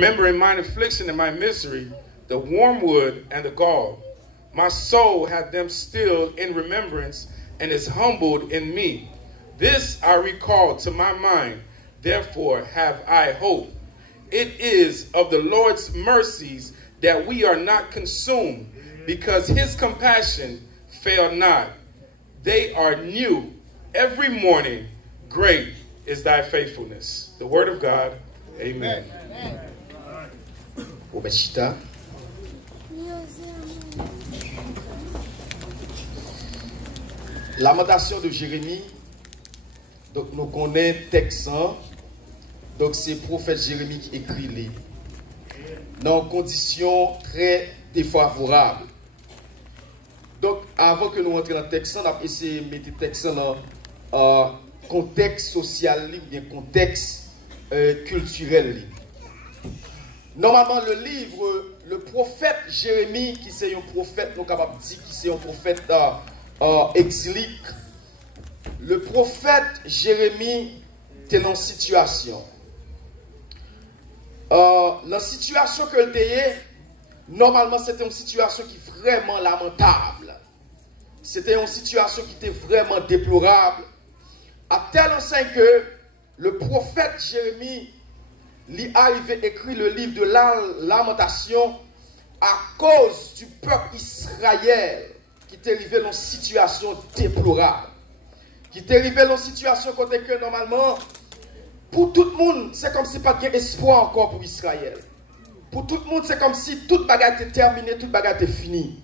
Remembering mine affliction and my misery, the wormwood and the gall. My soul hath them still in remembrance, and is humbled in me. This I recall to my mind, therefore have I hope. It is of the Lord's mercies that we are not consumed, because his compassion fail not. They are new every morning. Great is thy faithfulness. The word of God. Amen. Obeshita. Lamentation de Jérémie. Donc nous connaissons texte. Donc c'est le prophète Jérémie qui écrit les. Dans des conditions très défavorables. Donc avant que nous rentrions dans le texte, on a essayé de mettre le texte dans le contexte social, ou bien contexte culturel. Normalement, le livre, le prophète Jérémie, qui c'est un prophète, nous sommes capables de dire qui c'est un prophète exilique. Le prophète Jérémie était dans une situation. La situation que le était, normalement, c'était une situation qui est vraiment lamentable. C'était une situation qui était vraiment déplorable. À tel enseigne que le prophète Jérémie lui arrivé écrit le livre de la lamentation à cause du peuple Israël qui était arrivé dans une situation déplorable. Qui était arrivé dans une situation côté que normalement, pour tout le monde, c'est comme si pas de espoir encore pour Israël. Pour tout le monde, c'est comme si toute bagarre était terminée, toute bagarre était finie.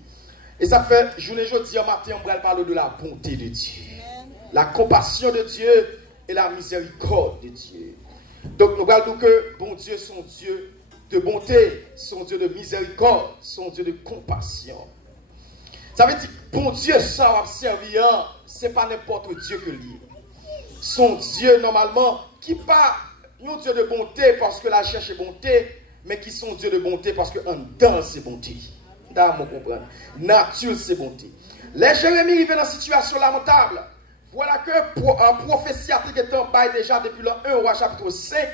Et ça fait, journée jeudi, matin, on va parler de la bonté de Dieu. La compassion de Dieu et la miséricorde de Dieu. Donc nous regardons que bon Dieu, son Dieu de bonté, son Dieu de miséricorde, son Dieu de compassion. Ça veut dire bon Dieu, ça va servir, c'est pas n'importe Dieu que lui. Son Dieu, normalement, qui pas un Dieu de bonté parce que la cherche est bonté, mais qui sont Dieu de bonté parce que en dedans c'est bonté. Nature c'est bonté. Les Jérémie arrivent dans une situation lamentable. Voilà que une prophétie a été en bail déjà depuis le 1 roi chapitre 5.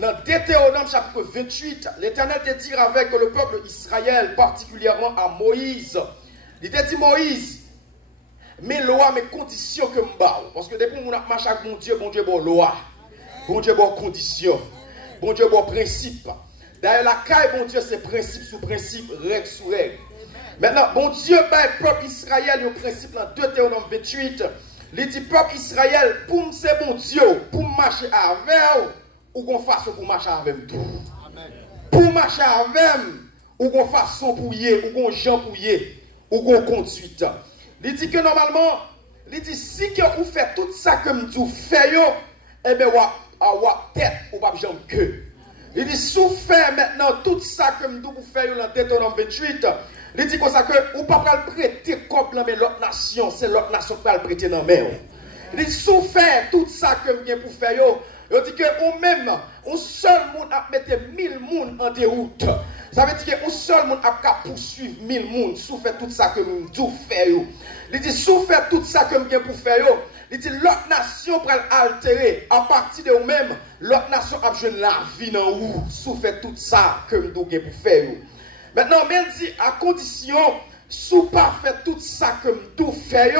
Dans Deutéronome chapitre 28, l'Éternel te dit avec le peuple Israël, particulièrement à Moïse. Il te dit Moïse, mes lois, mes conditions que je bats. Parce que depuis que nous avons marché avec mon Dieu, bon loi. Bon Dieu, bon condition. Bon Dieu, bon principe. D'ailleurs, la caille, bon Dieu, c'est principe sous principe, règle sous règle. Maintenant, bon Dieu, le peuple Israël, le principe dans Deutéronome 28, il dit, peuple Israël, pour c'est bon Dieu, pour marcher avec ou qu'on fasse pour marcher avec tout. Pour marcher avec ou qu'on façon pour y, ou qu'on gens pour y, ou qu'on conduite. Il dit que normalement, il dit, si vous faites tout ça comme vous faites, eh bien, vous tête ou pas jambe que. Il dit, si vous faites maintenant tout ça comme vous faites dans Deutéronome 28, il dit comme ça que vous ne pouvez pas prêter comme l'autre nation, c'est l'autre nation qui va le prêter dans la main. Il dit, si vous faites tout ça comme vous faites, il dit que vous-même, un seul monde a mettre 1000 monde en déroute. Ça veut dire qu'un seul monde a poursuivre 1000 monde si vous faites tout ça comme vous faites. Il dit, si vous faites tout ça comme vous faites, il dit, l'autre nation va altérer. À partir de vous-même, l'autre nation a besoin de la vie dans vous. Si vous faites tout ça comme vous faites. Maintenant, même dit, à condition, si vous pas fait tout ça comme vous faites,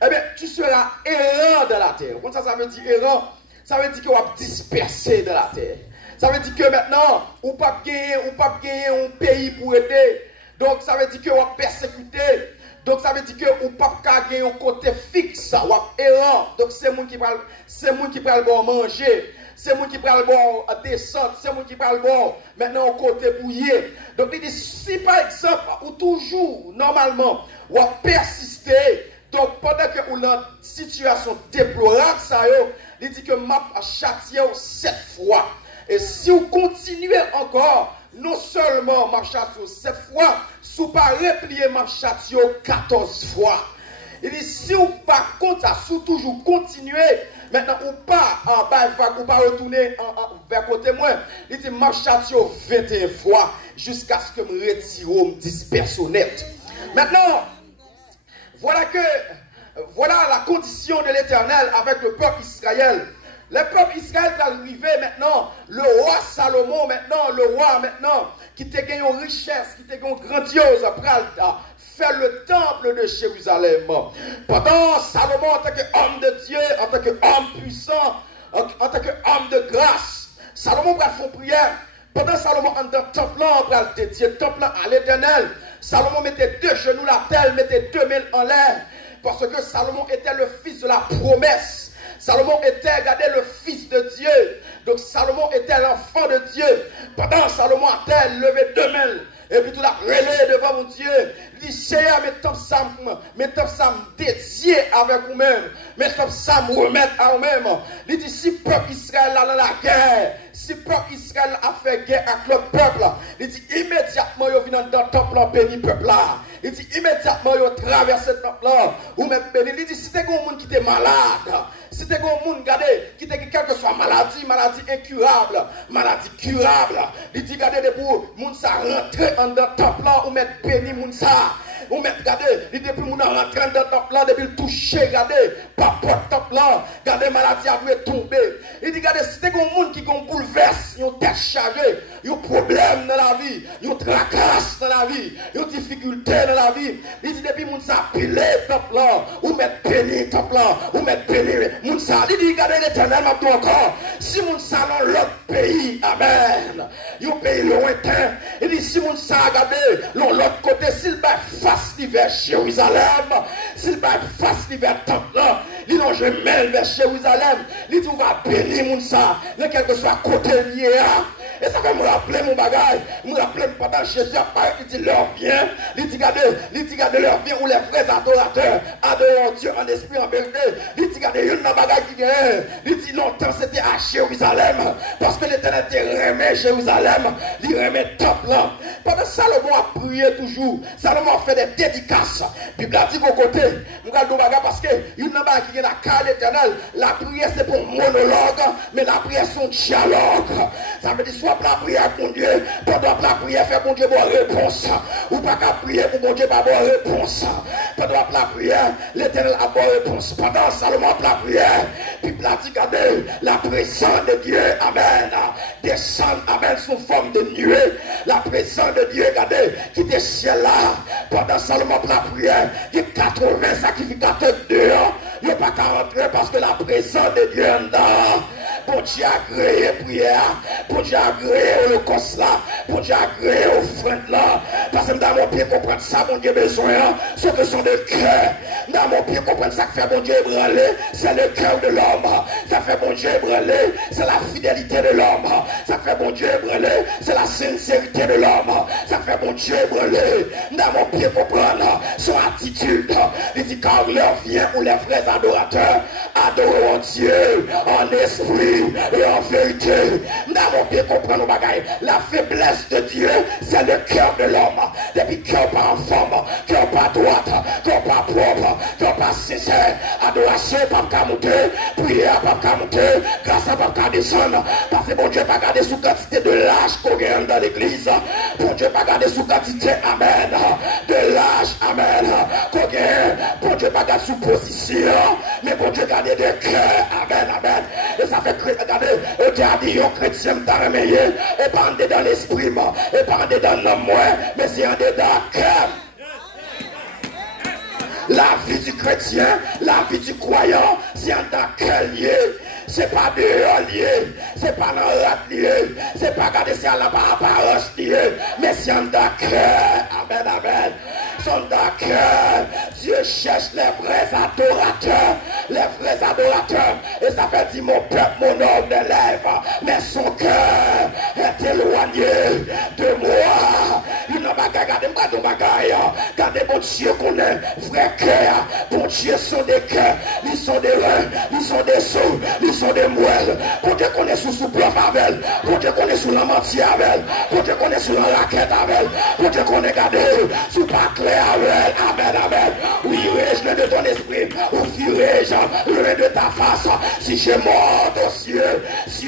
eh bien, tu seras errant dans la terre. Comment ça veut dire errant? Ça veut dire que vous va disperser dans la terre. Ça veut dire que maintenant, vous ne pouvez pas gagner un pays pour aider. Donc, ça veut dire que vous va persécuter. Donc, ça veut dire que vous ne pouvez pas gagner un côté fixe. Vous êtes errant. Donc, c'est moi qui va le manger. C'est moi qui va le descendre. C'est moi qui va le maintenant au côté bouillé. Donc, il dit, si par exemple, ou toujours, normalement, vous persistez. Donc, pendant que vous avez une situation déplorable, il dit que m'a châtié 7 fois. Et si vous continuez encore, non seulement m'a châtié 7 fois, si vous pas replier m'a châtié 14 fois. Il dit, si vous pas contre ça, si vous toujours continuer, maintenant ou pas en bas, ou pas retourner vers côté moi, il dit, m'a châtié 21 fois, jusqu'à ce que me retire, me disperse net. Maintenant, voilà la condition de l'Éternel avec le peuple Israël. Le peuple Israël va arriver maintenant, le roi Salomon maintenant, le roi maintenant, qui te gagne une richesse, qui te gagne grandiose, faire le temple de Jérusalem. Pendant Salomon, en tant qu'homme de Dieu, en tant qu'homme puissant, en tant qu'homme de grâce, Salomon va faire prière. Pendant Salomon en dans le temple, on va dédier le temple à l'Éternel. Salomon mettait 2 genoux la terre, mettait 2 mains en l'air, parce que Salomon était le fils de la promesse. Salomon était, regardez, le fils de Dieu. Donc Salomon était l'enfant de Dieu. Pendant Salomon à terre, levait 2 mains. Et puis tout la relais devant mon Dieu. Il dit, Seigneur, mes temps ça dédié avec vous-même. Mes temps ça me remettre à vous-même. Il dit, si peuple Israël a la guerre, si peuple Israël a fait guerre avec le peuple, il dit, immédiatement, il vient dans le temple, béni peuple là. Il dit, immédiatement, il traverse le temple là, ou même béni. Il dit, si t'es un monde qui était malade, si t'es un monde, regardez, qui était quelle que soit maladie incurable, maladie curable, il dit, regardez, depuis monde ça rentre dans le temple là, ou mettre béni monde ça. Ou mettre, regardez, il dit, depuis monde rentre dans le temple là, depuis le toucher, regardez, pas pour le temple là, regardez, maladie a dû tomber. Il dit, regardez, si t'es un monde qui bouleverse, il y a une tête chargée, il y a un problème dans la vie, il y a une tracasse dans la vie, il y a une difficulté dans la vie. Il dit, depuis monde ça pilé le temple là, ou mettre béni le temple là, ou mettre béni monde ça. Il dit, regardez l'Éternel m'a dit encore, si monde ça dans l'autre pays, amen, il y a un pays lointain. Il dit, si monde ça, regardez, l'autre côté, s'il va face vers Jérusalem, s'il va face vers le temple là, il dit, non, je mêle vers Jérusalem. Il dit, on va bénir monde ça, quel que soit côté lié. Et ça fait me rappeler mon bagage, me rappeler pendant Jésus a parlé, il dit, leur vient, il dit, regardez, leur vient, où les vrais adorateurs adorent Dieu en esprit, en vérité. Il dit, regardez, il y a un bagage qui vient. Il dit, longtemps c'était à Jérusalem, parce que l'Éternel remet Jérusalem, il remet le temple là. Pendant Salomon a prié toujours, Salomon a fait des dédicaces. Puis il a dit qu'au côté, je regarde le bagage parce que il y a un bagage qui vient à la carte l'Éternel. La prière c'est pour monologue, mais la prière c'est un dialogue. Ça veut dire, soit la prière pour Dieu, pendant la prière, faire pour Dieu bonne réponse. Ou pas qu'à prier pour mon Dieu, pas bonne réponse. Pendant la prière, l'Éternel a bonne réponse. Pendant Salomon la prière, puis il a dit, regardez, la présence de Dieu, amen, descend, amen, sous forme de nuée. La présence de Dieu, regardez, qui était ciel là. Pendant Salomon la prière, il y a 80 sacrificateurs dehors. Il n'y a pas qu'à rentrer parce que la présence de Dieu est là. Pour Dieu agréer prière, pour Dieu agréer holocauste là, pour Dieu agréer offrande là. Parce que dans mon pied comprendre ça, mon Dieu besoin, ce que sont de cœur. Dans mon pied comprendre ça que fait mon Dieu ébranler, c'est le cœur de l'homme. Ça fait mon Dieu ébranler, c'est la fidélité de l'homme. Ça fait mon Dieu ébranler, c'est la sincérité de l'homme. Ça fait mon Dieu ébranler. Dans mon pied comprendre son attitude. Il dit quand l'heure vient où les vrais adorateurs adoreront Dieu en esprit et en vérité. Dans mon pied comprendre nos bagailles. La faiblesse de Dieu, c'est le cœur de l'homme. Depuis cœur pas en forme, cœur pas droite, cœur pas propre, cœur pas sincère. Adoration pas monter, prière pas monter, grâce à pas descendre. Parce que bon Dieu pas garder sous quantité de lâche qu'on gagne dans l'église. Bon Dieu pas garder sous quantité, amen, de lâche, amen, qu'on gagne. Bon Dieu pas garder sous position, mais bon Dieu garder de cœur, amen, amen. Et ça fait regardez, tu as dit, un chrétien t'a remeillé, et pas en dedans l'esprit, et pas en dedans l'homme, mais c'est en dedans le cœur. La vie du chrétien, la vie du croyant, c'est en tant que lié. C'est pas dehors lié, c'est pas dans la lié, c'est pas garder ça là par apparence lié, mais c'est en tant que amen, amen. Son cœur, Dieu cherche les vrais adorateurs, les vrais adorateurs. Et ça fait dire mon peuple, mon homme de lèvres, mais son cœur est éloigné de moi. Il n'a pas gardé moi de bagaille. Gardez mon Dieu qu'on est vrai cœur. Mon Dieu sont des cœurs, ils sont des reins, ils sont des sous, ils sont des moelles. Pour Dieu qu'on est sous bluff avec, pour Dieu qu'on est sous la mentie avec, pour Dieu qu'on est sous la raquette avec, pour Dieu qu'on est gardé sous pas clair. Amen, amen. Oui, je de ton esprit, ou fuirai-je loin de ta face. Si je monte aux cieux, si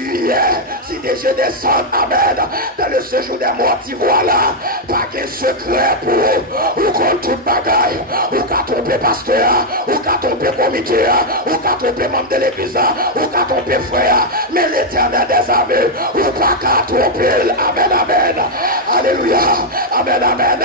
des yeux descendent, amen, dans le séjour des morts, tu vois là, pas qu'un secret pour ou contre toute bagaille, ou qu'à tromper pasteur, ou qu'à tromper comité, ou qu'à tromper membre de l'église, ou qu'à tromper frère, mais l'éternel des armées, ou pas qu'à tromper, amen, amen, alléluia, amen, amen,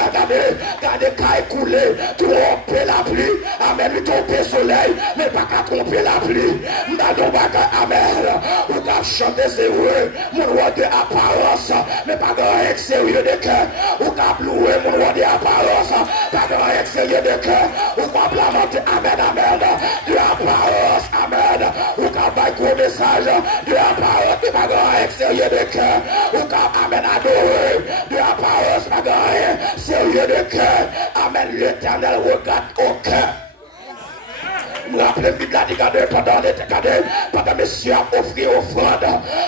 regardez qu'à écouler, tromper la pluie, amen, lui tromper le soleil, mais pas qu'à tromper la pluie, dans bagaille, amen, ou qu'à chanter c'est vrai, mon roi de apparence, mais pas grand extérieur de cœur, ou qu'à louer mon roi de apparence, pas grand extérieur de cœur, ou qu'à lamenter, amen, amen, de apparence, amen, ou qu'à bailler gros message, de apparence, mais pas grand extérieur de cœur, ou qu'à, amen, adorer, de apparence, pas grand sérieux de cœur, amen, l'éternel regarde au cœur. Nous rappelons que la regardez pendant monsieur a offert offrande.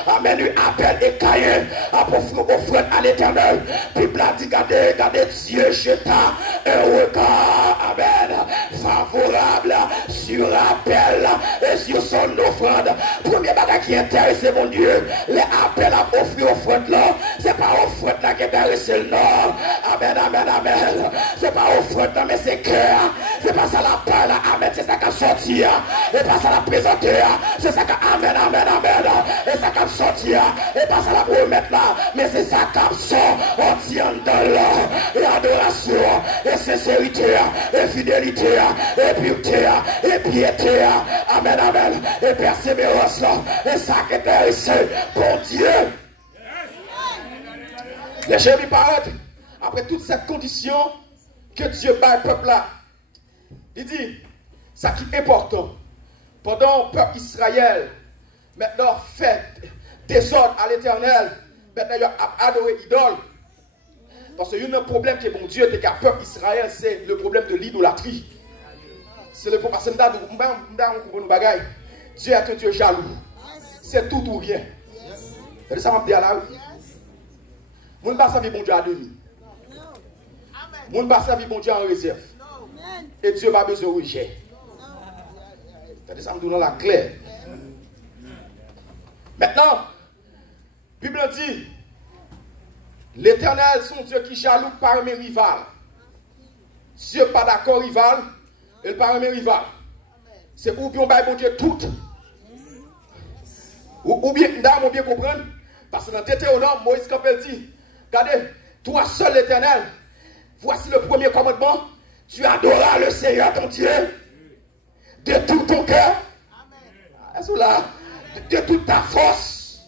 Amen, lui appelle et Caïn a offert offrande à l'éternel. Puis la regardez Dieu jeta un regard, amen, favorable sur l'appel et sur son offrande. Premier bagage qui intéresse mon Dieu, les appels à offrir offrande là, c'est pas offrande là qui intéresse le Nord. Amen, amen, amen. C'est pas offrande là, mais c'est cœur. C'est pas ça la parole, amen, c'est ça qui sortir, et pas ça la présenter, c'est ça qui amen, amen, amen, et ça qui sortir, et pas ça la promettre là, mais c'est ça qui sort, on tient dans l'or, et adoration, et sincérité, et fidélité, et pureté, et piété, amen, amen, et persévérance, et ça qui est intéressé pour Dieu. Les Jérémie paraît, après toute cette condition que Dieu bat le peuple là, il dit, ça qui est important, pendant le peuple Israël, maintenant fait désordre à l'éternel, maintenant il a adoré l'idole. Parce qu'il y a un problème qui est bon Dieu, c'est qu'à peuple Israël, c'est le problème de l'idolâtrie. C'est le problème, parce que Dieu est un Dieu jaloux. C'est tout ou rien. C'est ça que je dis là. Mon ne pas bon Dieu à demi. Mon ne pas bon Dieu en réserve. Et Dieu n'a pas besoin de rejet. C'est ça que je dis dans la claire. Maintenant, la Bible dit, l'Éternel, son Dieu qui jaloux par mes rivales. Dieu pas d'accord rival, il par mes rivales. C'est ou bien on bon Dieu tout. Ou bien, on bien comprendre. Parce que dans Deutéronome, Moïse Campbell dit, regardez, toi seul l'Éternel, voici le premier commandement, tu adoreras le Seigneur ton Dieu de tout ton cœur, de toute ta force,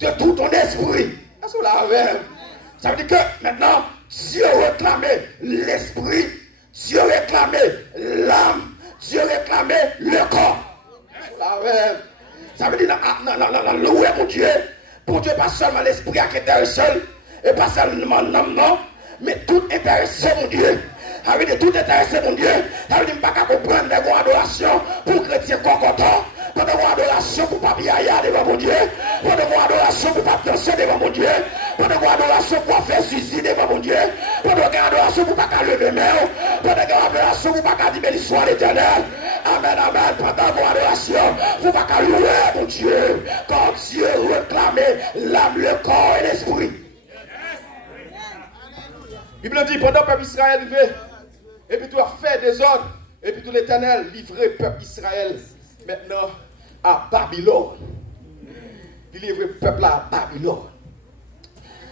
de tout ton esprit. Ça veut dire que maintenant, Dieu réclamait l'esprit, Dieu réclamait l'âme, Dieu réclamait le corps. Ça veut dire, louer mon Dieu, pour Dieu, pas seulement l'esprit qui est seul, et pas seulement l'âme, non, mais tout intéressé, mon Dieu. Avec tout intéressé, mon Dieu, ça veut dire pas qu'à comprendre des bonnes adorations pour chrétiens concordants, pas de bonnes adorations pour pas biaïa devant mon Dieu, pas de bonnes adorations pour pas danser devant mon Dieu, pas de bonnes adorations pour faire suicide devant mon Dieu, pas de bonnes adorations pour pas qu'à lever main, pas de bonnes adorations pour pas qu'à dire l'histoire l'éternel. Amen, amen, pendant vos adorations, pour pas qu'à louer mon Dieu, quand Dieu réclamait l'âme, le corps et l'esprit. La Bible dit, pendant le peuple Israël vivait, et puis tu as fait des ordres, et puis tout l'Éternel livrait le peuple Israël maintenant à Babylone. Il livrait le peuple à Babylone.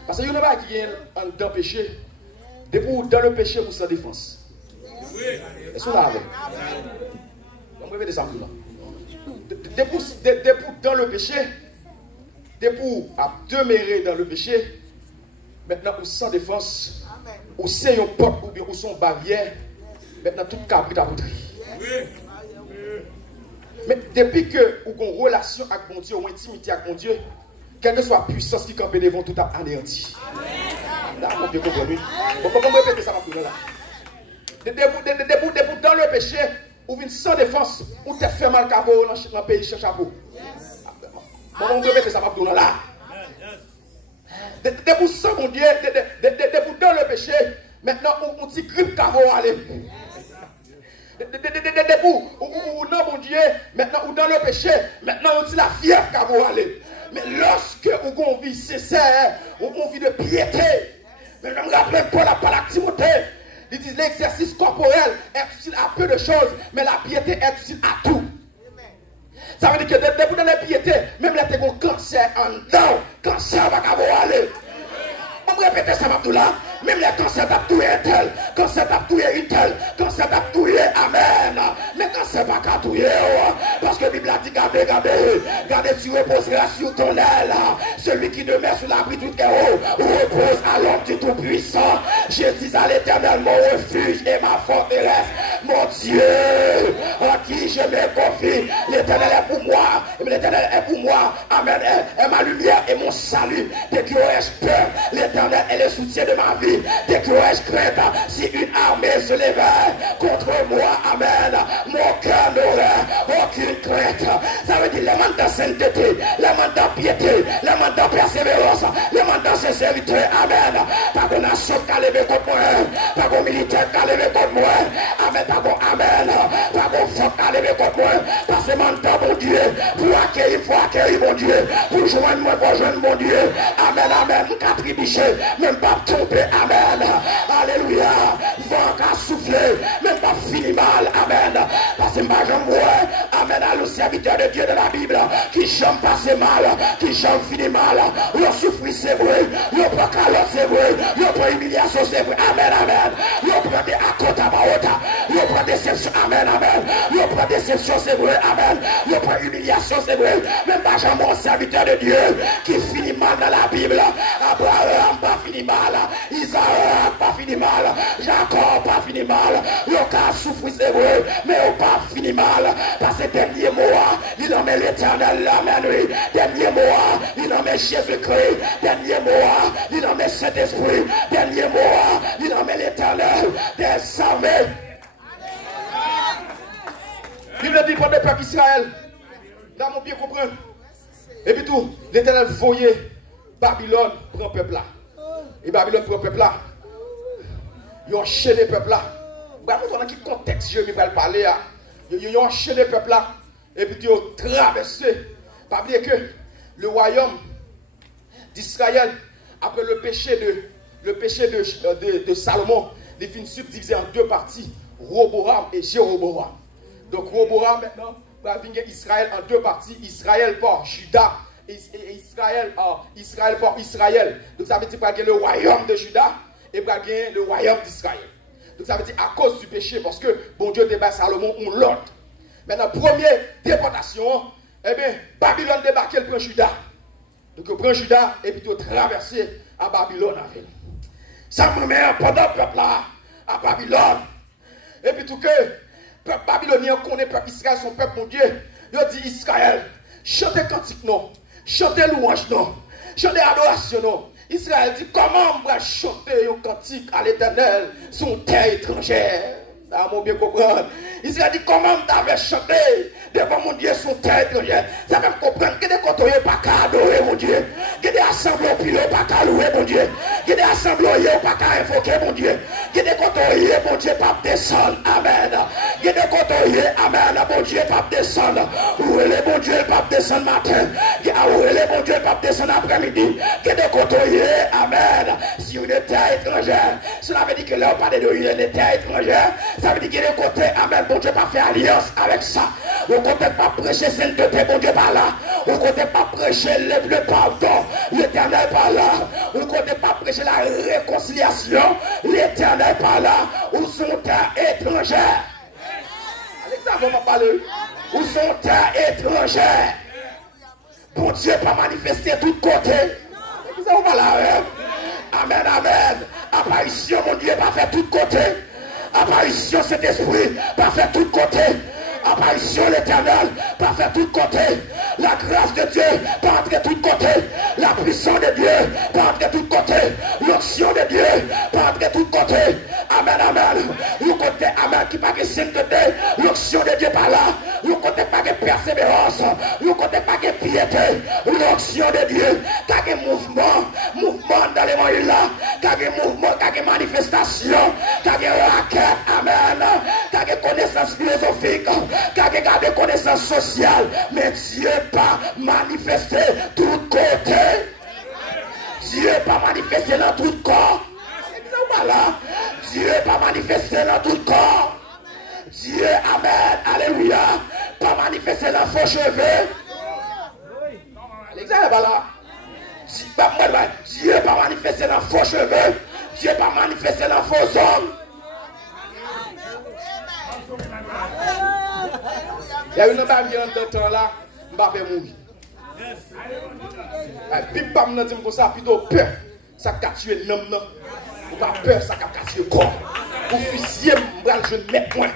Parce qu'il y a pas qui est dans le péché, dans le péché ou sans défense. Est-ce qu'on l'a avec? On va répéter ça maintenant. Dans le péché, pour demeurer dans le péché, maintenant ou sans défense, ou c'est un peuple ou bien ou son barrière, maintenant tout cabrit à boutri. Mais depuis que vous avez une relation avec mon Dieu, ou une intimité avec mon Dieu, quelle que soit la puissance qui campe devant, tout a anéanti. Là, on peut comprendre. On peut répéter ça maintenant là. Dans le péché, ou vient sans défense, ou te fait mal dans le pays cherche à vous. On peut répéter ça maintenant là. Depuis ça, mon Dieu, depuis dans le péché, maintenant on dit grippe qu'à vous aller. Depuis non, mon Dieu, maintenant ou dans le péché, maintenant on dit la fièvre qu'à vous aller. Mais lorsque vous avez une vie sincère, vous avez une vie de piété. Mais je me rappelle Paul a parlé à Timothée. Il dit l'exercice corporel est utile à peu de choses, mais la piété est utile à tout. Ça veut dire que dès que vous avez la piété, même les gens qui ont cancer en dedans, cancer va aller. On va répéter ça, Abdullah. Même les cancers d'abdouiller un tel, cancer d'abdouiller une telle, cancer d'abdouiller, amen. Mais cancer va qu'abdouiller, parce que la Bible a dit, gardez, tu reposeras sur ton aile. Celui qui demeure sur l'abri du Très-Haut repose à l'ombre du Tout-Puissant. Je dis à l'Éternel, mon refuge et ma forteresse, mon Dieu, en qui je me confie. L'Éternel est pour moi, l'Éternel est pour moi, amen, est ma lumière et mon salut. Dès que ai-je peur, l'Éternel est le soutien de ma vie. Dès que ai-je crainte, si une armée se levait contre moi, amen, mon cœur n'aurait aucune crainte. Ça veut dire les mandats de sainteté, les mandats de piété, les mandats de persévérance, les mandats de sincérité, amen. Pas qu'on nation qui a levé contre moi, pas qu'on militaire qui a levé contre moi, amen, pas qu'on amen, pas qu'on fort qui a levé contre moi, parce que mandat, mon Dieu, pour accueillir, il faut accueillir, mon Dieu, pour joindre moi, pour joindre mon Dieu, amen, amen, qu'à tribicher, même pas tromper, amen, alléluia, vent qu'à souffler, même pas fini mal, amen, parce que ma jambe, amen, à le serviteur de Dieu de la Bible, qui jambe passe mal, qui jambe finit mal, le souffrir c'est vrai, le pas calotte c'est vrai, le pas humiliation c'est vrai, amen, amen, le prend des accords à Baota, le prend déception, amen, amen, le prend déception c'est vrai, amen, le prend humiliation c'est vrai, même pas jambe mon serviteur de Dieu, qui finit mal dans la Bible, Abraham pas fini mal, Isaac pas fini mal, Jacob pas fini mal, le cas souffrir c'est vrai, mais on pas fini mal, parce que dernier mois, il en met l'Éternel, amen, oui, dernier mois, il en met Jésus-Christ, dernier mois, il en met Saint-Esprit, dernier mois, il en met l'Éternel, des armées. Bible dit pour le peuple Israël, là, mon bien comprendre. Et puis tout, l'Éternel voyait Babylone prend peuple là. Et Babylone prend peuple là. Ils ont enchaîné le peuple là. Dans quel contexte je vais parler là? Ils ont enchaîné le peuple là. Et puis ils ont traversé. Pas oublier que le royaume d'Israël, après le péché de Salomon, il finit subdivisé en deux parties, Roboam et Jéroboam. Donc Roboam maintenant va venir Israël en deux parties, Israël par Juda et Israël par Israël. Donc ça veut dire qu'il y a le royaume de Juda et il y a le royaume d'Israël. Donc ça veut dire à cause du péché, parce que bon Dieu débat Salomon on l'autre. Maintenant, première déportation, eh bien, Babylone débarque, elle prend Juda. Donc elle prend Juda et puis elle traverse à Babylone avec. Ça me met pendant le peuple là, à Babylone. Et puis tout que peuple babylonien connaît peuple Israël, son peuple, mon Dieu. Il dit Israël, chantez cantique non, chantez louange non, chantez adoration non. Israël dit comment on va chanter un cantique à l'Éternel sur une terre étrangère. Ça m'a bien comprendre. Israël dit comment on t'avait chanté devant mon Dieu sur terre étrangère. Ça va me comprendre que des côtés pas qu'à adorer mon Dieu. Que des assemblées pas qu'à louer mon Dieu. Que des assemblées pas qu'à invoquer mon Dieu. Que des côtés mon Dieu pas descendre. Amen. Que des côtés amen. Mon Dieu pas descendre. Où est le bon Dieu pas descendre matin. Où est le bon Dieu pas descendre après-midi. Que des côtés amen. Si une terre étrangère, cela veut dire que là on parle de une terre étrangère. Ça veut dire qu'il y a des côtés, amen, bon Dieu pas fait alliance avec ça. On ne compte pas prêcher sainteté, bon Dieu pas là. On ne compte pas prêcher le pardon, l'Éternel pas là. On ne compte pas prêcher la réconciliation, l'Éternel pas là. Où sont terres étrangères? Alexandre va parler. Où sont terres étrangères? Bon Dieu pas manifester tout côté. Ça va là, amen, amen. Apparition, mon Dieu pas fait tout côté. Apparition cet esprit, pas faire tout côté. Apparition l'Éternel, pas faire tout côté. La grâce de Dieu, pas entrer tout côté. La puissance de Dieu, pas entrer tout côté. L'onction de Dieu, pas entrer tout côté. amen, amen. Vous côté, amen, qui pas de sainteté, l'onction de Dieu par là. Vous côté pas de persévérance, vous côté pas de piété, l'onction de Dieu. Car que mouvement dans l'évangile là, car que mouvement, car que manifestation, car que raquette, amen. Car que connaissance philosophique, car que garder connaissance sociale, mais Dieu pas manifesté tout côté. Dieu pas manifesté dans tout corps. Voilà. Dieu pas manifesté dans tout corps. Dieu, amen, alléluia, pas manifesté dans faux cheveux. Alexandre, voilà. Dieu pas manifesté dans faux cheveux. Dieu pas manifesté dans faux hommes. Il y a une autre de temps là, je vais mourir. Puis, pas me dire comme ça, plutôt peur. Ça a tué l'homme. Ou pas peur, ça a tué le corps. Ou fusiller, je ne mets point.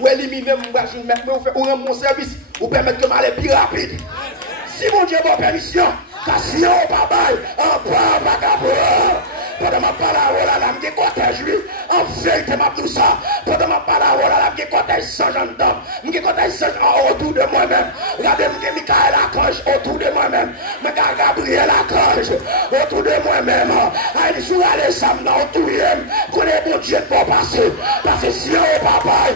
Ou éliminer, je ne mets point. Ou rendre mon service. Ou permettre que je m'aille plus rapide. Si mon Dieu a permission, car si on pas bail, on pas vagabond. Pendant ma parole, là, je cortège lui. En vérité, ma tout ça. Pendant ma parole, là, je cortège sans gendarme. Je cortège sans autour de moi-même. Regardez, je Michael Archange autour de moi-même. Je Gabriel Archange autour de moi-même. Je suis allé samedi autour de moi-même. Connais mon Dieu pour passer. Parce que si on papa,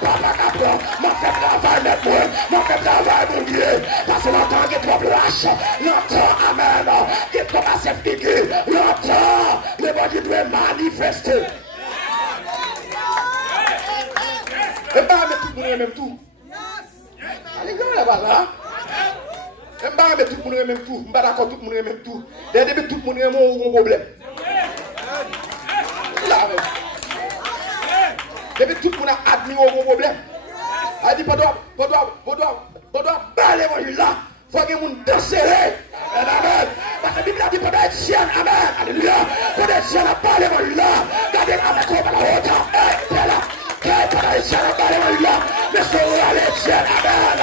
vagabond, mon fait travail maintenant. Mon fait travail, mon Dieu. Parce que l'entend qui est trop lâche. L'entend, amen. Qui est trop assez figure. L'entend. L'évangile doit manifester. Et pas mettre tout le monde même tout. Allez, là. Et pas mettre tout le monde même tout. Je ne suis pas d'accord tout le monde même tout. Depuis tout le monde a un problème. Depuis tout le monde a admis un problème. Elle dit, pas de l'évangile là. Il faut que les gens dansent. Amen. Parce que la Bible a dit, pendant être chien, amen. Alléluia. Pendant être chien, pas l'évangile là. Gardez avec quoi la haute. Pendant être chien, pas l'évangile là. Mais ce roi les chiens, amen.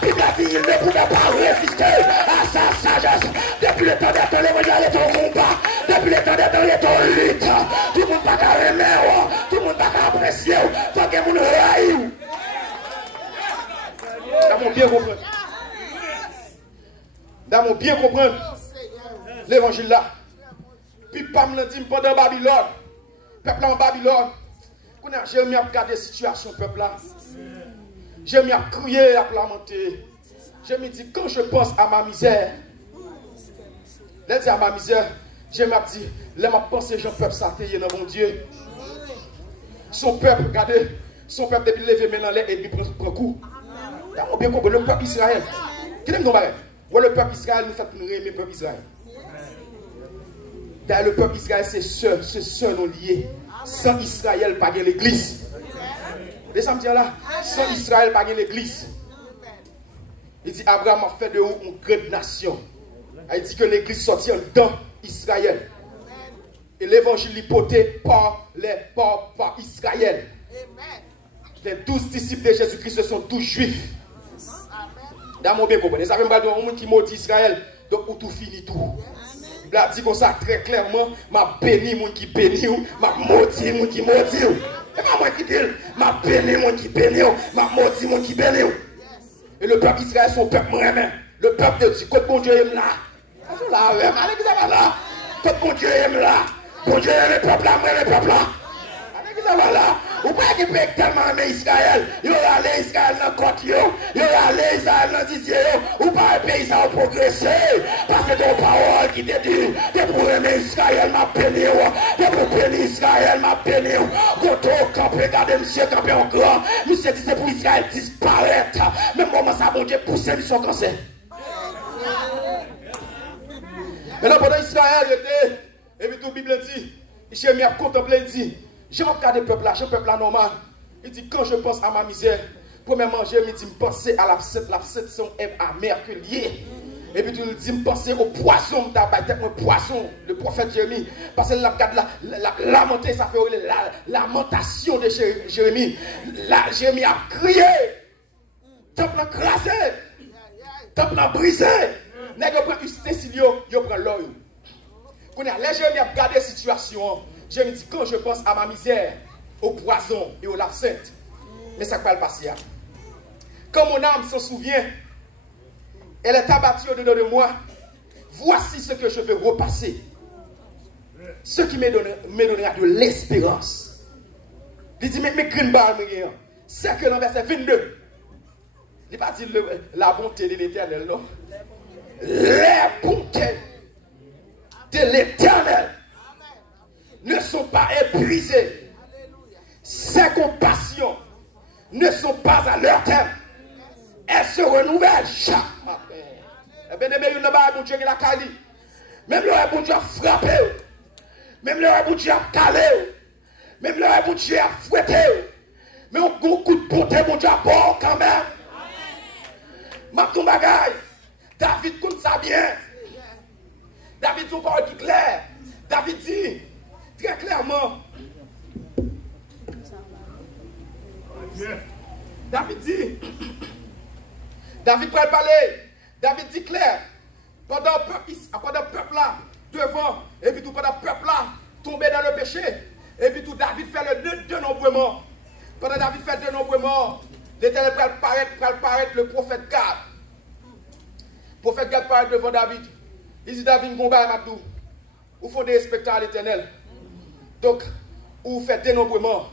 Bible a dit, il ne pouvait pas résister à sa sagesse. Depuis le temps d'être l'évangile est au combat. Depuis le temps d'être il est en lutte. Tout le monde n'a pas aimer. Tout le monde n'a pas apprécier. Il faut que les gens raillent. Nous bien comprendre. Nous bien comprendre l'évangile là. Puis pas me dire pendant Babylone. Peuple en Babylone. J'ai mis à regarder la situation peuple là. J'ai mis à crier, à lamenter. J'ai mis dit quand je pense à ma misère. Là dit à ma misère. J'ai mis dit là m'a pensé je peuple ça dans mon Dieu. Son peuple regardez, son peuple depuis lever maintenant l'air et puis prend coup. Nous bien comprendre le peuple Israël. Qui est-ce que le peuple Israël nous fait pour nous aimer le peuple Israël. D'ailleurs, le peuple Israël, c'est seul nous liés. Sans Israël, pas l'église. Laissez-moi dire là, sans Israël, pas l'église. Il dit, Abraham a fait de vous une grande nation. Il dit que l'église sortit dans Israël. Et l'évangile est porté par Israël. Les 12 disciples de Jésus-Christ sont tous juifs. Dans mon bien compris. Ça veut dire que qui maudit Israël, donc où tout finit tout. Il a dit comme ça très clairement, m'a béni mon qui béni, m'a maudit mon qui maudit. Et pas moi qui dis, m'a béni mon qui béni, m'a maudit mon qui béni. Et le peuple Israël, son peuple moi-même. Le peuple de Dieu, quand bon Dieu est là. Là, allez, vous avez là. Quand bon Dieu est là. Bon Dieu est le peuple là, moi le peuple là. Allez, vous avez là. Ou pas qui peut tellement aimer Israël. Il y aura les Israël dans le côte, il y aura les Israël dans le Didier. Ou pas un pays ça va progresser. Parce que ton parole qui te dit, de pour aimer Israël, m'a béni. De pour bénir Israël, m'a béni. Quand on campe, regardez monsieur camper en grand. Monsieur dit c'est pour Israël disparaître. Même moment ça, bon Dieu, pousser son cancer. Et là, pendant Israël était, et puis tout la Bible dit, j'ai mis à contempler, il dit, je regarde le peuple là, je peuple là normal. Il dit, quand je pense à ma misère, premièrement, je me dis, penser à l'absence son amer que lié. Et puis tu me dis, penser au poisson, un poisson, le prophète Jérémie. Parce que la lamentation, ça fait la lamentation de Jérémie. Là, Jérémie a crié. Temple a crasé. Temple a brisé. Nèg prend ustensile yo prend l'or. Quand les Jérémie a regardé la situation, Jérémie dit, quand je pense à ma misère, au poison et au l'absinthe, mais ça ne va pas passer. Quand mon âme s'en souvient, elle est abattue au-dedans de moi. Voici ce que je veux repasser. Ce qui me donnera de l'espérance. Il dit, mais c'est que dans verset 22, il va dire la bonté de l'Éternel, non? Les bontés de l'Éternel ne sont pas épuisées. Ses compassions ne sont pas à leur terme. Elles se renouvellent chaque matin. Eh bien, il y a un bon Dieu qui l'a calé. Même le bon Dieu a frappé. Même le bon Dieu a calé. Même le bon Dieu a fouetté. Mais on a un coup de bonté, mon Dieu a bon quand même. Ma ton bagaille. David compte ça bien. David dit une parole qui est claire. David dit très clairement. David dit. David peut parler. David dit clair. Pendant le peuple là, devant, et puis tout pendant le peuple là, tomber dans le péché. Et puis tout David fait le dénombrement. Pendant David fait le dénombrement, l'Éternel peut paraître le prophète Gad. Le prophète Gad paraît devant David. Il dit David, combat Mabdou. Vous faites des spectacles à l'Éternel. Donc, vous faites dénombrement.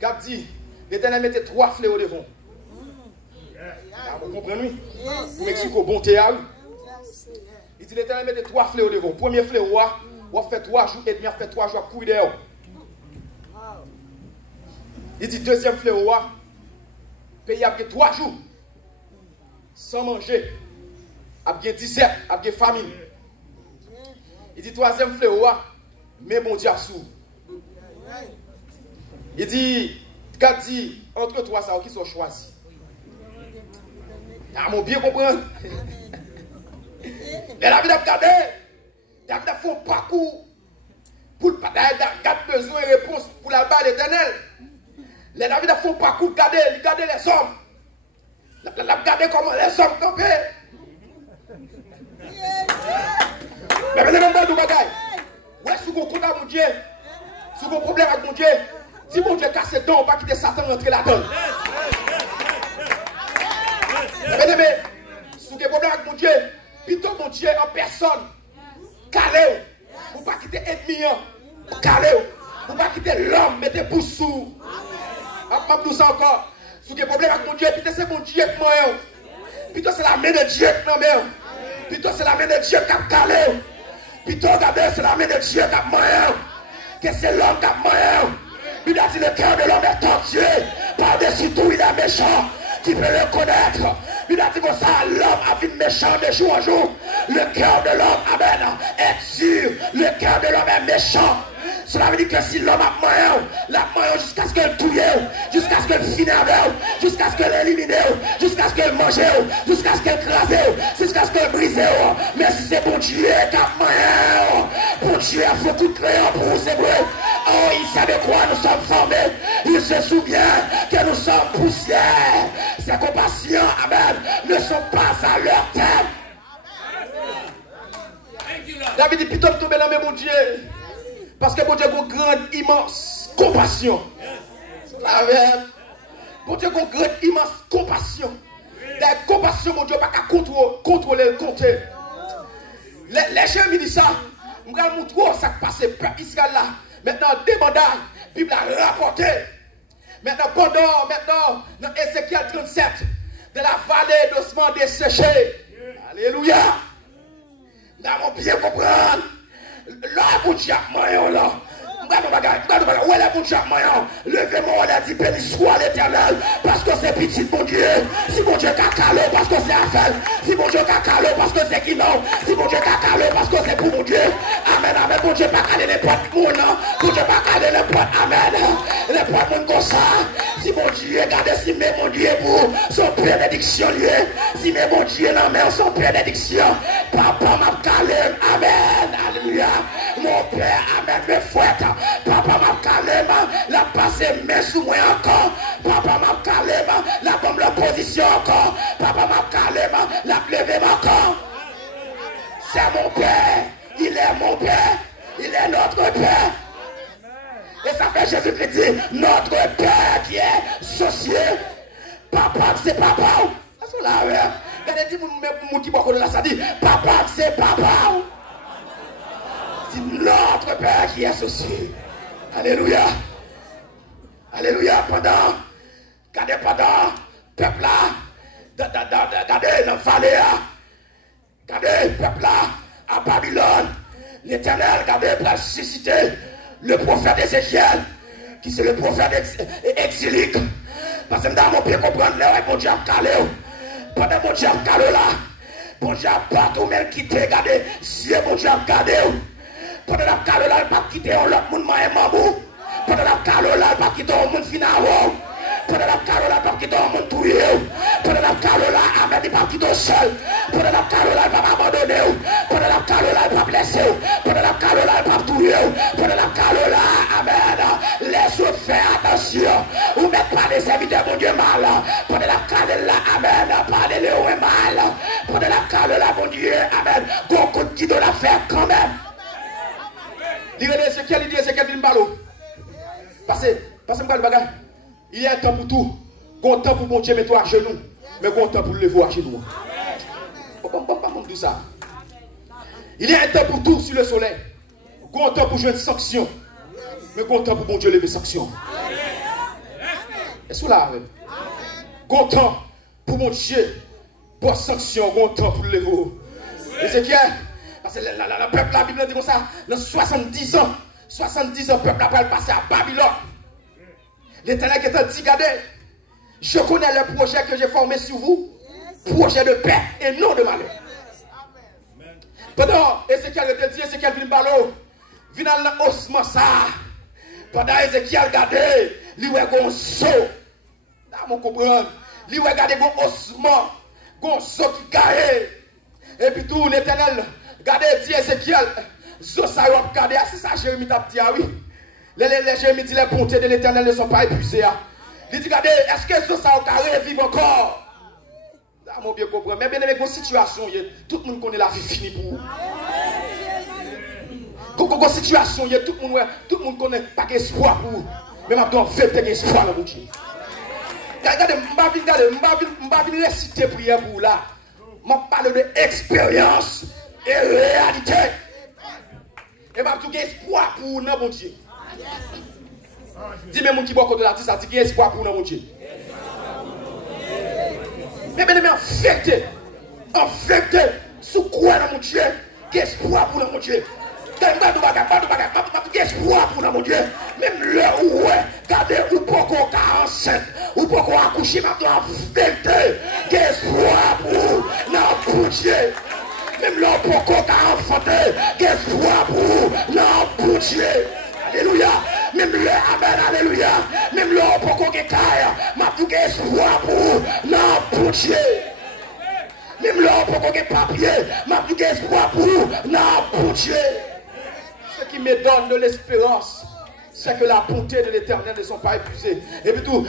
Gad dit, l'Éternel mettait 3 fléaux devant. Vous comprenez? Vous m'expliquez bonté à vous. Il dit l'Éternel mettait 3 fléaux devant. Premier fléau, on fait 3 jours et demi, on fait 3 jours à courir dehors. Il dit deuxième fléau, pays a 3 jours sans manger, a bien 17, a bien famine. Il dit troisième fléau, mais bon Dieu a sourd. Il dit, quand dit entre 3 ça qui sont choisis. Ah, mon bien comprendre. Mais David a regardé, David a fait un parcours pour garder besoin et réponse pour la balle éternelle. Les David a fait un parcours, garder les hommes. Il a regardé comment les hommes campaient. Mais venez même pas de bagaille. Ouais, si vous comptez à mon Dieu, si vous avez un problème avec mon Dieu, si mon Dieu casse les dents, on va quitter Satan rentrer là-dedans. Mais si vous avez un problème avec mon Dieu, plutôt mon Dieu en personne, calé, pour ne pas quitter l'ennemi, calé, pour ne pas quitter l'homme, mettez pour sous. Après tout ça encore, si vous avez un problème avec mon Dieu, plutôt c'est mon Dieu qui m'a plutôt c'est la main de Dieu qui m'a plutôt c'est la main de Dieu qui a calé, plutôt regardez c'est la main de Dieu qui a m'a que c'est l'homme qui a m'a. Il a dit le cœur de l'homme est tortueux, par-dessus tout il est méchant. Qui peut le connaître. Il a dit comme ça, l'homme a vu méchant de jour en jour. Le cœur de l'homme, amen, est dur. Le cœur de l'homme est méchant. Cela veut dire que si l'homme a moyen, la moyen jusqu'à ce qu'elle touille, jusqu'à ce qu'elle finisse avec, jusqu'à ce qu'elle élimine, jusqu'à ce qu'elle mange, jusqu'à ce qu'elle crase, jusqu'à ce qu'elle brise. Mais si c'est bon Dieu qui a moyen, bon Dieu a fait tout créer pour vous, c'est vrai. Oh, il sait de quoi nous sommes formés. Il se souvient que nous sommes poussière. Ses compassions, amen, ne sont pas à leur terme. David dit, plutôt tomber dans mes bon Dieu. Parce que bon Dieu a une grande, immense compassion. Amen. Bon Dieu a une grande, immense compassion. La compassion, mon Dieu, pas qu'à contrôler le compter. Les gens me disent ça. Je vais vous montrer ce qui passe. Peuple Israël là. Maintenant, demandant, la Bible a rapporté. Maintenant, dans Ézéchiel 37, de la vallée d'ossements desséchés. Alléluia. Nous avons bien comprendre. Là, mon Dieu, là. Où est la bouche à moyen? Levez-moi, on a dit béni soit l'Éternel, parce que c'est petit mon Dieu. Si mon Dieu cacalo, parce que c'est affaire. Si mon Dieu cacalo, parce que c'est qui non. Si mon Dieu cacalo, parce que c'est pour mon Dieu. Amen, amen. Mon Dieu pas caler n'importe monde. Mon Dieu pas caler n'importe. Amen. N'importe monde comme ça. Si mon Dieu, regardez si mais mon Dieu pour son bénédiction lié. Si mais mon Dieu, non, mais son bénédiction. Papa m'a calé. Amen. Alléluia. Mon Père, amen, me fouette. Papa m'a calé, la passé mes sous moi encore. Papa m'a calé, la bombe la position encore. Papa m'a calé, la levé encore. C'est mon Père, il est mon Père, il est notre Père. Et ça fait Jésus qui dit, notre Père qui est associé. Papa, c'est papa. C'est là, regardez, mon qui boit là, ça dit, papa, c'est papa. C'est notre Père qui est associé. Alléluia. Alléluia. Regardez, peuple là, regardez, dans la vallée, regardez, peuple là, à Babylone, l'Éternel, regardez, pour susciter le prophète Ézéchiel, qui c'est le prophète exilique. Parce que dans mon pied, comprendre, mon Dieu a calé. Pendant mon Dieu a calé là, mon Dieu a partout, même quitté, regardez, si mon Dieu a gardé. Pendant la calé là, il n'a pas quitté l'autre monde, et mamou. Pendant la calé là, il n'a pas quitté le monde final. Pendant la calé là, il n'a pas quitté le monde tout. Pendant la calé là, Amen, il n'a pas quitté seul. Pendant la calé là, il n'a pas abandonné. Pendant la calé là, il n'a pas blessé. Pendant la calé là, il n'a pas tout. Pendant la calé là, Amen, laisse-vous faire attention. Ou mettez pas les serviteurs, mon Dieu, mal. Pendant la calé là, Amen, parlez-le mal. Pendant la calé là, mon Dieu, Amen, qu'on qui doit la faire quand même. Il dit Ézéchiel, il balo. Parce que le bagage, il y a un temps pour tout. Il y a un temps pour mon Dieu mettre à genoux. Mais il y a un temps pour le lever à genoux. Pas ça. Il y a un temps pour tout sur le soleil. Il y a un temps pour jouer une sanction. Mais il y a un temps pour mon Dieu lever sanction. Est-ce que là? Il y a un temps pour mon Dieu pour sanction. Il y a un temps pour le lever. Ézéchiel. Parce que le peuple, la Bible dit comme ça, dans 70 ans, le peuple a passé à Babylone. L'Éternel qui t'a dit, regardez, je connais le projet que j'ai formé sur vous, projet de paix et non de malheur. Pendant Ézéchiel te dit, Ézéchiel vient balo, vient dans l'osman ça. Pendant Ézéchiel regardez, lui ouais gon saut. Là mon comprendre, lui ouais regardez gon osman, gon saut qui gagne. Et puis tout l'Éternel regardez, dit Ézéchiel, Zosaïo, regardez, c'est ça Jérémie t'a dit, ah oui. Les Jérémie dit, les bontés de l'Éternel ne sont pas épuisées. Il dit, regardez, est-ce que Zosaïo a revivre encore? Là, mon bien comprendre. Mais bien avec vos situations, tout le monde connaît la vie finie pour vous. Quand vos situations, tout le monde connaît pas d'espoir pour vous. Mais maintenant, faites espoir dans mon Dieu. Regardez, je ne vais pas réciter prière pour vous là. Je parle de expérience et réalité. Et je tout espoir pour nous, mon Dieu. Dis-moi, mon qui boit de l'artiste, ça dit qu'il y a espoir pour nous, mon Dieu. Mais bien, en fait, sous quoi, mon Dieu, qu'il y a espoir pour nous, mon Dieu. Espoir pour nous, mon Dieu. Même là où regardez, ou pourquoi 45, ou pourquoi accoucher maintenant, en vérité, qu'il y a espoir pour nous, mon Dieu. Même là, pourquoi enfanté, espoir pour non, pour Dieu. Alléluia. Même là, amen, alléluia. Même là, pourquoi caille, m'a tout espoir pour non, pour Dieu. Même là, pourquoi papier, m'a tout espoir pour non, pour Dieu. Ce qui me donne de l'espérance, c'est que la bonté de l'Éternel ne sont pas épuisées. Et puis tout,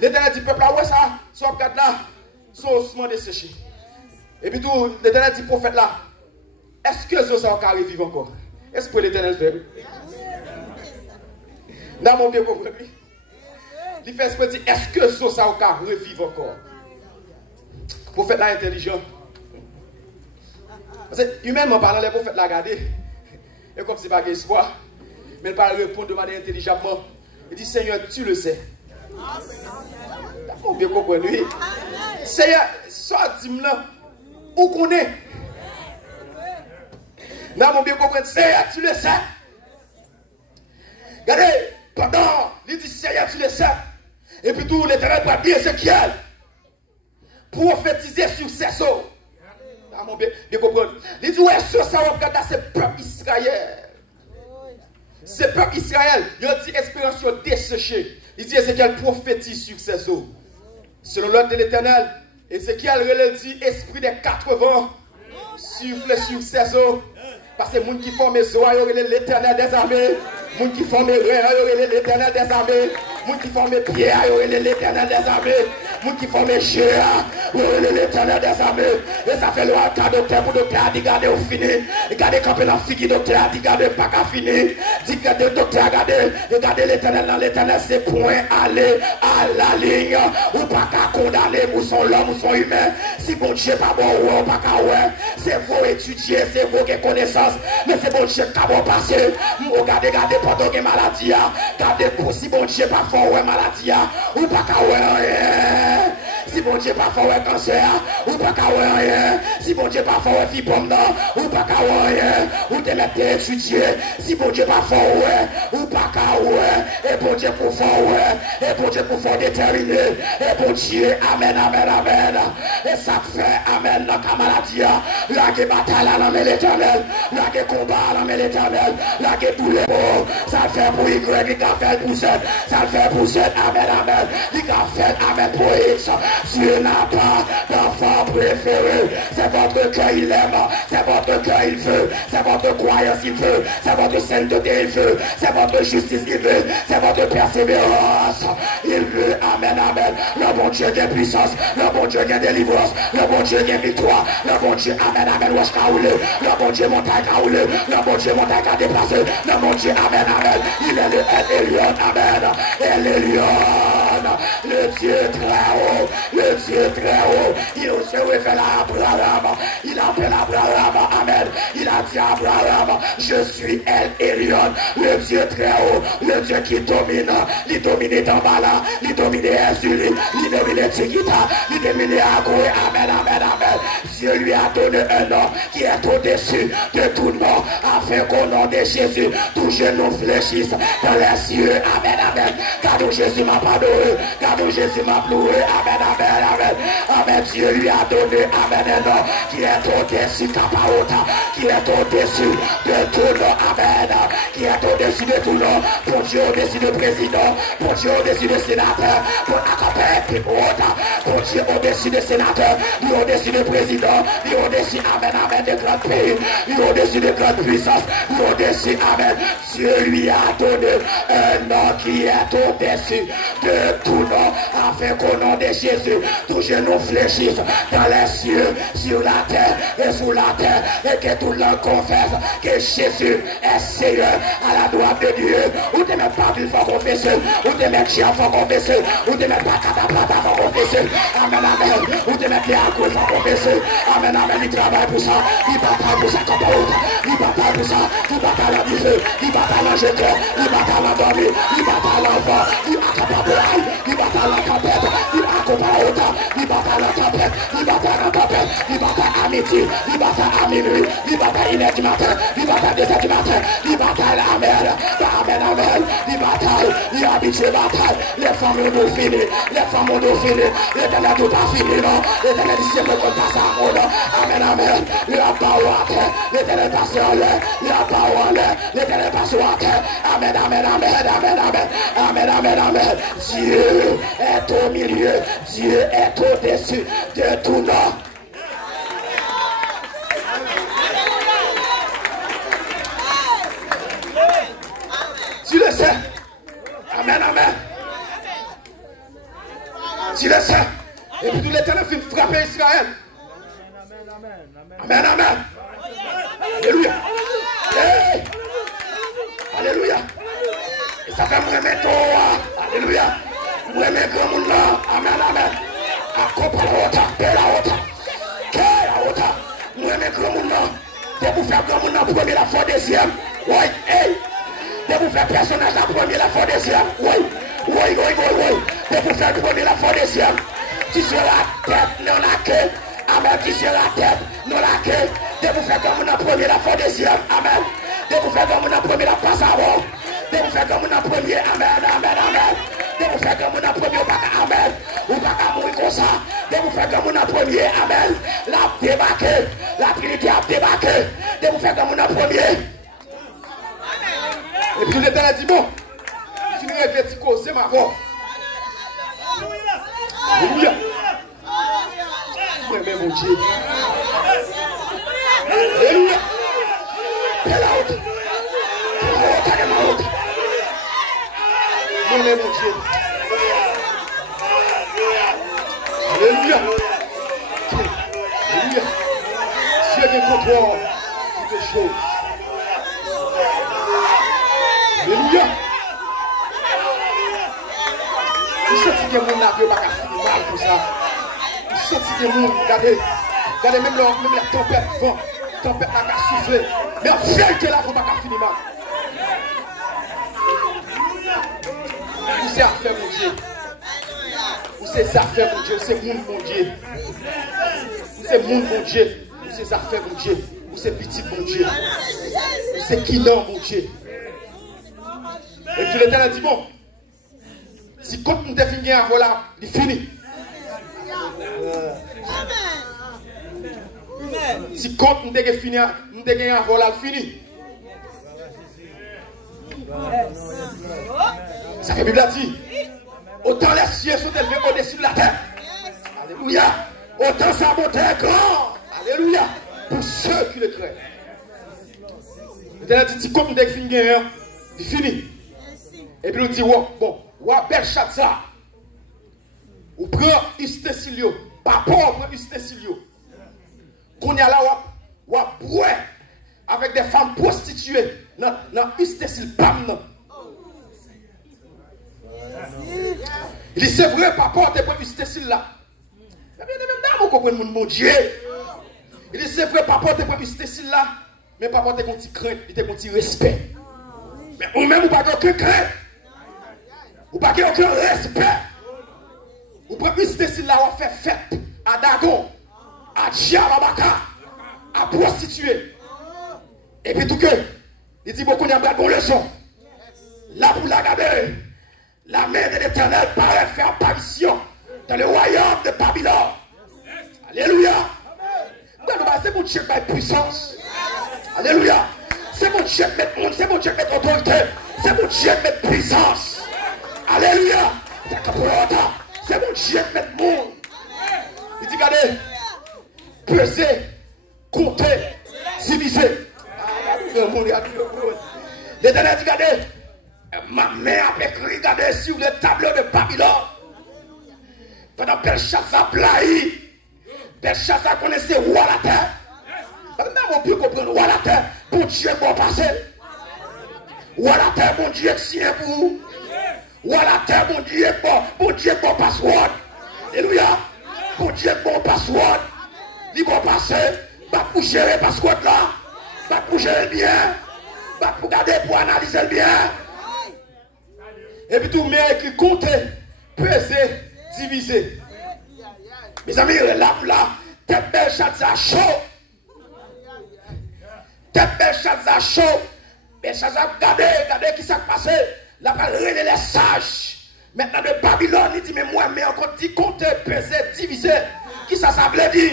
l'Éternel dit peuple là, ouais ça, soit regarde là, son ossements desséchés. Et puis tout, l'Éternel dit prophète là, est-ce que Zosa va revivre encore? Est-ce que l'Éternel fait? Dans mon bien compris, il fait ce qu'il dit, est-ce que Zosa va revivre encore? Prophète là intelligent. Parce que humainement parlant, les prophètes là regardez, et comme c'est pas espoir, mais il parle répondre de manière intelligemment. Il dit Seigneur, tu le sais. T'as bien compris lui. Seigneur, soit dis-moi où qu'on est. Non, mon bien compris, Seigneur, tu le sais. Regardez, pendant, il dit Seigneur, tu le sais. Et puis tout l'Éternel va dire Ézéchiel, prophétiser sur ses eaux. Ah, mon bien comprendre. Il dit, ouais, sur ça, on regarde ce peuple Israël. Ce peuple Israël, il dit espérance desséchée. Il dit Ézéchiel prophétise sur ses eaux. Selon l'ordre de l'Éternel, Ézéchiel dit esprit des 80 souffle sur ses eaux. Parce que les gens qui font mes eaux, il y a l'Éternel des armées. Les gens qui font mes reins, il y a l'Éternel des armées. Les gens qui font mes pieds, il y a l'Éternel des armées. Les gens qui font mes cheveux, il y a l'Éternel des armées. Et ça fait le cas docteur pour docteur a dit gardez au fini. Gardez quand la fille docteur a dit gardez pas qu'à finir. Dis que le docteur, regardez l'éternel dans l'éternel, c'est point aller à la ligne. Ou pas qu'à condamner, ou son l'homme, ou son humain. Si bon Dieu pas bon, ou pas qu'à ouais. C'est vous étudier, c'est vous qui connaissance. Mais c'est bon Dieu qui a bon passé. Regardez pendant que maladie, regardez pour si bon Dieu pas fort, ouais, maladie, ou pas qu'à ouais. Si bon Dieu pas fort, ouais, cancer, ou pas qu'à ouais. Si bon Dieu pas fort, ouais, fibrome, ou pas qu'à ouais. Ou te mettre étudier. Si bon Dieu pas fort, ouais, ou pas qu'à ouais. Et bon Dieu pour fort, ouais. Et bon Dieu pour fort déterminé. Et bon Dieu, amen, amen, amen. Et ça fait, amen, dans ta maladie. La guerre bataille à l'âme l'éternel. La guerre combat à l'âme l'éternel. La guerre tous les mots. Ça fait pour Y, il a fait pour Z. Ça fait pour Z, amen, amen. Il a fait, amen, pour X. Dieu n'a pas d'enfant préféré. C'est votre cœur, il aime. C'est votre cœur, il veut. C'est votre croyance, il veut. C'est votre sainteté, il veut. C'est votre justice, il veut. C'est votre persévérance. Il veut, amen, amen. Le bon Dieu qui a puissance. Le bon Dieu qui a délivrance. Le bon Dieu qui a victoire. Le bon Dieu, amen, amen. Wesh kaoulé. Le bon Dieu montagne kaoulé. Le bon Dieu montagne à déplacer. Le bon Dieu, amen, amen. Il est le Elion, amen. Et l'Elion. Le Dieu très haut. Le Dieu très haut. Il se révèle à Abraham. Il appelle Abraham, amen. Il a dit à Abraham, je suis El Elion, le Dieu très haut, le Dieu qui domine. Il domine Dambala, il domine Ezuli, il domine Tigita, il domine Agoué, amen, amen, amen. Dieu lui a donné un nom qui est au-dessus de tout nom, afin qu'au nom de Jésus, tout genou fléchisse dans les cieux, amen, amen. Car Jésus m'a pardonné, car Jésus m'a loué, amen, amen, amen. Amen, Dieu lui a donné, amen, un nom qui est au-dessus, Kapaota, qui est au-dessus de tout nom, amen, qui est au-dessus de tout nom, pour Dieu au-dessus de président, pour Dieu au-dessus de sénateur, pour accompagner pour Dieu au-dessus de sénateur, lui au-dessus de président, lui au-dessus, amen, amen, de grands pays, lui au-dessus de grandes puissances, lui au-dessus, amen. Dieu lui a donné un nom qui est au-dessus de tout nom, afin qu'au nom de Jésus, tout genou fléchisse dans les cieux, sur la terre et sous la terre, et que tout le monde confesse que Jésus est Seigneur à la droite de Dieu. Ou te mets pas il faut confesser, ou te mets chien faut confesser, ou te mets pas cataplata faut confesser, amen, amen, ou te mets bien à cause faut confesser, amen, amen, il travaille pour ça, il bataille pour ça comme autre, il bataille pour ça, il bataille en feu, il bataille en jeté, il bataille en dormi, il bataille en vent, il accapare, il bataille en tempête, il accapare autant, il bataille en tempête, il bataille en tempête, il bataille à midi, il bataille à minuit, il bataille à 1h du matin, il bataille à 2h du matin, il bataille à la mer, amen, amen, il bataille, il habite les batailles, les femmes ont fini, les femmes ont fini, l'éternel tout a fini, non, l'éternel dit c'est le compte passe à mon nom, amen, amen, le parole à terre, l'éternel passe en l'air, le parole en l'air, l'éternel passe en terre, amen, amen, amen, amen, amen, amen, amen, amen, Dieu est au milieu, Dieu est au-dessus de tout nom. Tu le sais. Amen, amen. Tu le sais. Et puis tout l'éternel fait frapper Israël. Amen, amen. Alléluia. Hey. Alléluia. Et ça fait moi mettre alléluia. Moi mettre grand monde là. Amen, amen. Accompagne la haute, paix la haute. Paix la haute. Moi mettre grand monde là. C'est pour faire grand monde là premier la fois deuxième. Oui, hey. C'est pour faire personnage la première, la fois deuxième. Oui, oui, oui, oui, oui. C'est pour faire premier, la fois deuxième. Tu seras la tête, non la queue. Amen, tu seras la tête, non la queue. C'est pour faire comme la première, la fois deuxième. Amen. C'est pour faire comme la première, la passe avant. C'est pour faire comme la première. Amen, amen, amen. C'est pour faire comme la première, amen. Ou pas mourir comme ça. C'est pour faire comme la première. Amen. La débarquer. La Trinité a débarqué. C'est pour faire comme la première. Et puis l'éternel dit bon, si nous revêtons, c'est ma voix. Alléluia. Moi-même, mon Dieu. Alléluia. Père la haute. Moi-même, mon Dieu. Alléluia. Alléluia. Dieu est contrôle toutes les choses. des gens là qui pas fini mal pour ça. Sorti des gens, regardez même la tempête vent, tempête là qui a soufflé. Mais en fait là, vous pas fini mal. Vous c'est affaire mon Dieu. Vous c'est affaire mon Dieu, c'est monde mon Dieu. Vous c'est monde mon Dieu. Vous c'est affaire mon Dieu. Vous c'est petit mon Dieu. Vous c'est qui non mon Dieu. Et puis l'Éternel dit bon, si quand nous définissons voilà, il finit. Si quand nous définissons voilà, il finit. Ça que la Bible a dit, autant les cieux sont élevés au-dessus de la terre. Alléluia. Autant sa bonté est grande. Alléluia. Pour ceux qui le craignent. L'Éternel dit, si quand nous définissons, il finit. Et puis on dit, bon, Belshazzar, ou prend Ustensile, pas pauvre Ustensile, qu'on y a là, ou boire avec des femmes prostituées, dans Ustensile, pam. Il dit, c'est vrai, pas porter pour Ustensile là. Mais bien, même là, vous comprenez mon Dieu. Il dit, c'est vrai, pas porter pour Ustensile là, mais pas porter contre crainte, il était contre respect. Mais ou même, vous pas aucun crainte. Ou pas aucun respect. Ou pas Ustensile là, on fait fête à Dagon, à Djababaka, à prostituée. Et puis tout que, il dit beaucoup de bonne leçon. Là pour la garder, la main de l'Éternel paraît faire apparition dans le royaume de Babylone. Alléluia. C'est mon Dieu qui met puissance. Alléluia. C'est mon Dieu qui met monde, c'est mon Dieu qui met autorité, c'est mon Dieu qui met puissance. Alléluia. C'est mon Dieu qui met monde. Il dit, regardez, peser, compter, diviser. L'Éternel dit, regardez, ma main a écrit, regardez, sur le tableau de Babylone. Pendant Belshazzar blahi, Belshazzar connaissait roi la terre. Même on peut comprendre roi la terre, bon Dieu bon passé. Roi la terre, bon Dieu sien pour vous. Roi la terre, bon Dieu bon password. Alléluia. Bon Dieu bon password. Il bon passé, pas pour gérer password là, pas pour gérer bien, pas pour garder pour analyser le bien. Et puis tout le monde qui compter, peser, diviser. Mes amis, là, tête Belshazzar chaud. Tête Belshazzar chaud. Belshazzar, regardez qui s'est passé. Là, pas relais les sages. Maintenant de Babylone, il dit, mais moi, mais encore dit compter, peser, diviser. Qui ça veut dire?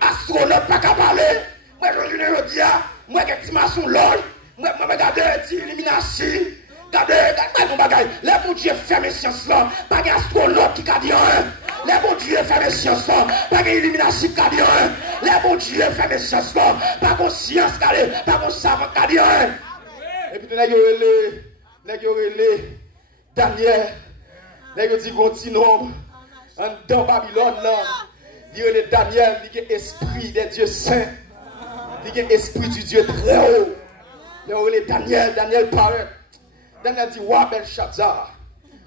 Astronaute, pas qu'à parler. Moi, je ne dis pas. Moi, je suis maçon l'œil. Moi, je regarde l'illumination. Regardez mon bagage. Les bon Dieu fait mes sciences là. Pas d'astronaute qui a dit un. Les bon Dieu fait mes sciences là. Pas d'illumination qui a dit un. Les bon Dieu fait mes sciences là. Pas de science qui a dit un. Pas de savant qui a dit un. Et puis, les Daniel. Les dit continue. Dans Babylone là. Les Daniel, il y a esprit des dieux saints. Il y a esprit du Dieu très haut. Les Daniel paraît. Daniel dit, ouais, Belshazzar.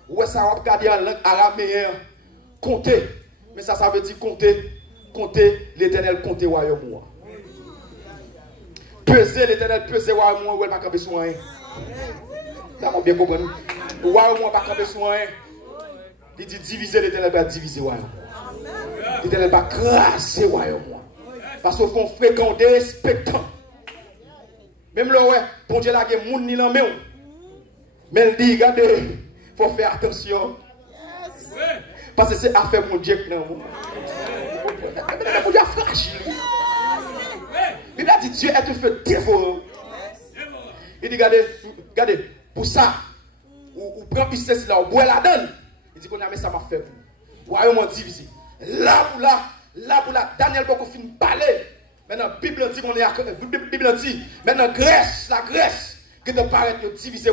Ouais, ça va regarder en langue araméenne. Compter. Mais ça veut dire compter. Compter, l'Éternel compter royaume. Peser, l'Éternel peser royaume, ou elle va camper sur rien. Ça va bien comprendre. Royaume va camper sur rien. Il dit diviser, l'Éternel va diviser royaume. L'Éternel va craser royaume. Parce qu'on fréquente des spectacles. Même là, ouais, pour Dieu, là, il y a des gens qui n'ont pas. Mais il dit, regardez, il faut faire attention. Parce que c'est affaire mon Dieu qui n'a pas. Mon Dieu est fragile. Il a dit, Dieu est un feu dévorant. Il dit, regardez, pour ça, ou prend piste là, ou boit la donne. Il dit qu'on a mis ça m'a fait. Royaume divisé. Là pour la, Daniel beaucoup fin parler. Maintenant, la Bible dit qu'on est à Bible dit, maintenant Grèce, la Grèce, qui te paraît divisé,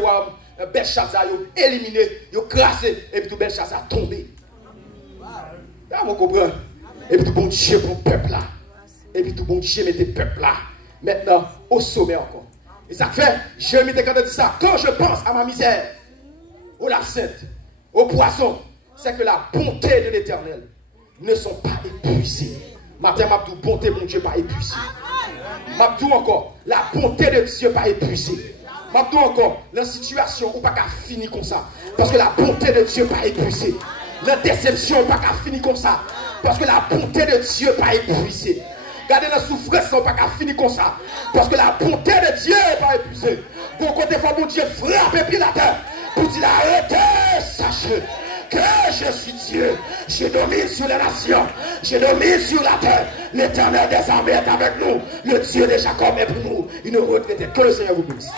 Belshazzar, éliminé, crassé, et puis tout Belshazzar tombé. Là, vous comprenez? Et puis tout bon Dieu pour le peuple là. Et puis tout bon Dieu mettez le peuple là. Maintenant, au sommet encore. Et ça fait, Jérémie quand dit ça, quand je pense à ma misère, au larcette, au poisson, c'est que la bonté de l'Éternel ne sont pas épuisées. Matin, Mabdou, bonté, mon Dieu, pas épuisée. Mabdou encore, la bonté de Dieu pas épuisée. Mabdou encore, la situation où pas qu'à finir comme ça. Parce que la bonté de Dieu pas épuisée. La déception pas qu'à finir comme ça. Parce que la bonté de Dieu pas épuisée. Gardez la souffrance pas qu'à finir comme ça. Parce que la bonté de Dieu pas épuisée. Bon côté fois, mon Dieu frappe puis la terre. Pour dire arrêtez, sachez que je suis Dieu. Je domine sur les nations. Je domine sur la terre. L'Éternel des armées est avec nous. Le Dieu de Jacob est pour nous. Une retraite. Que le Seigneur vous bénisse.